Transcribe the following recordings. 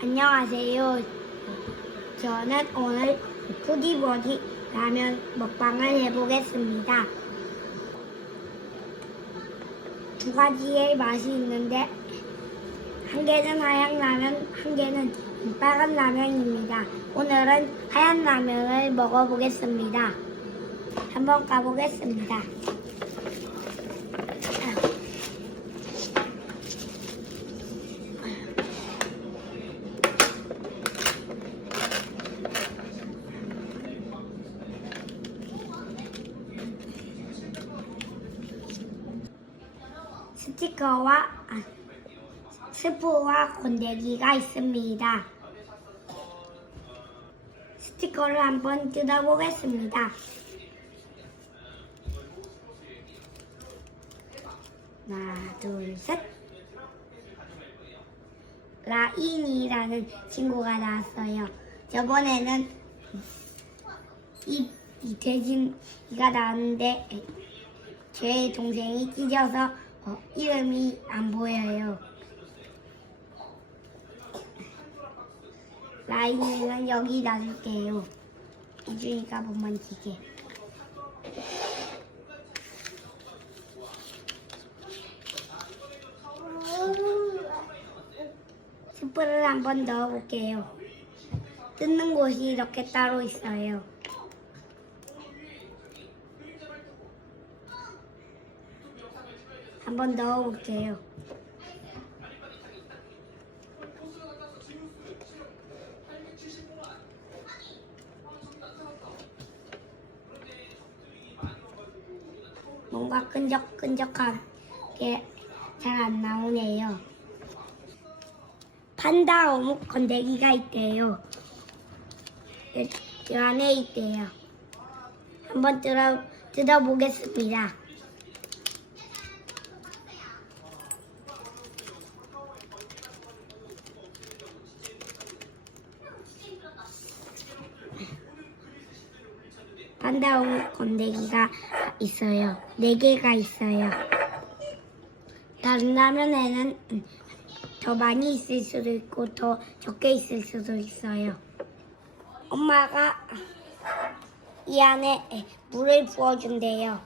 안녕하세요. 저는 오늘 푸디버디 라면 먹방을 해보겠습니다. 두 가지의 맛이 있는데 한 개는 하얀 라면, 한 개는 빨간 라면입니다. 오늘은 하얀 라면을 먹어보겠습니다. 한번 가보겠습니다. 스티커와 아, 스프와 건데기가 있습니다. 스티커를 한번 뜯어보겠습니다. 하나, 둘, 셋. 라인이라는 친구가 나왔어요. 저번에는 이, 이 돼지가 나왔는데 제 동생이 찢어서 어, 이름이 안 보여요. 라인은 여기 놔둘게요. 이준이가 못 만지게. 스프를 한번 넣어볼게요. 뜯는 곳이 이렇게 따로 있어요. 한번 넣어볼게요. 뭔가 끈적끈적하게 잘 안 나오네요. 판다 어묵 건데기가 있대요. 이, 이 안에 있대요. 한번 뜯어, 뜯어보겠습니다. 판다 어묵 건데기가 있어요. 네 개가 있어요. 다른 라면에는 음, 더 많이 있을 수도 있고 더 적게 있을 수도 있어요. 엄마가 이 안에 물을 부어준대요.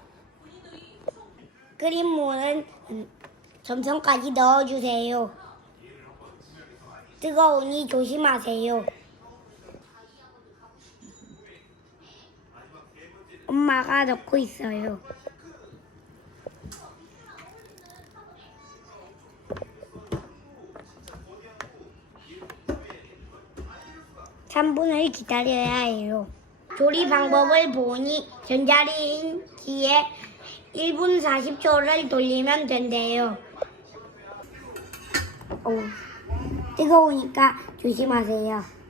끓인 물은 음, 점선까지 넣어주세요. 뜨거우니 조심하세요. 엄마가 넣고 있어요. 삼분을 기다려야 해요. 조리 방법을 보니 전자레인지에 1분 40초를 돌리면 된대요. 어우, 뜨거우니까 조심하세요.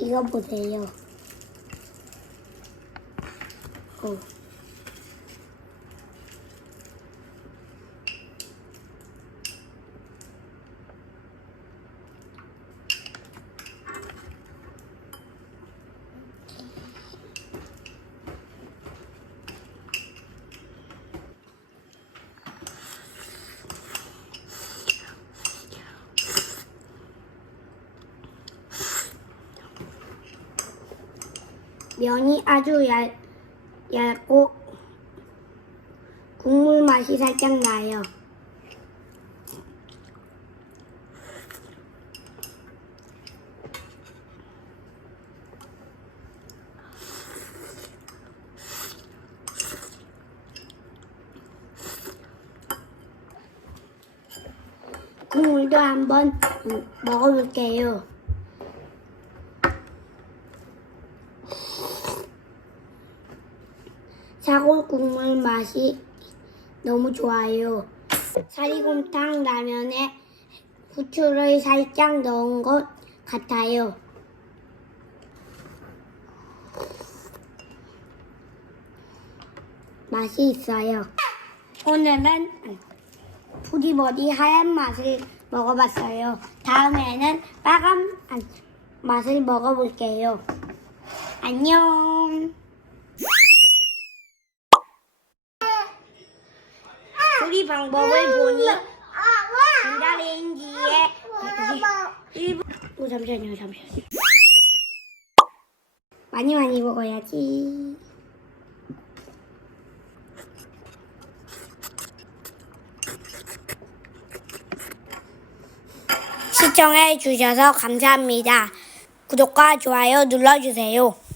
이거 보세요. 어. 면이 아주 얇, 얇고 국물 맛이 살짝 나요. 국물 오늘도 한번 음, 먹어볼게요. 사골 국물 맛이 너무 좋아요. 사리곰탕 라면에 후추를 살짝 넣은 것 같아요. 맛이 있어요. 오늘은 푸디버디 하얀 맛을 먹어봤어요. 다음에는 빨간 맛을 먹어볼게요. 안녕. 조리 방법을 보니 전자레인지에 1분 오 잠시만요 잠시만요. 많이 많이 먹어야지. 시청해 주셔서 감사합니다. 구독과 좋아요 눌러주세요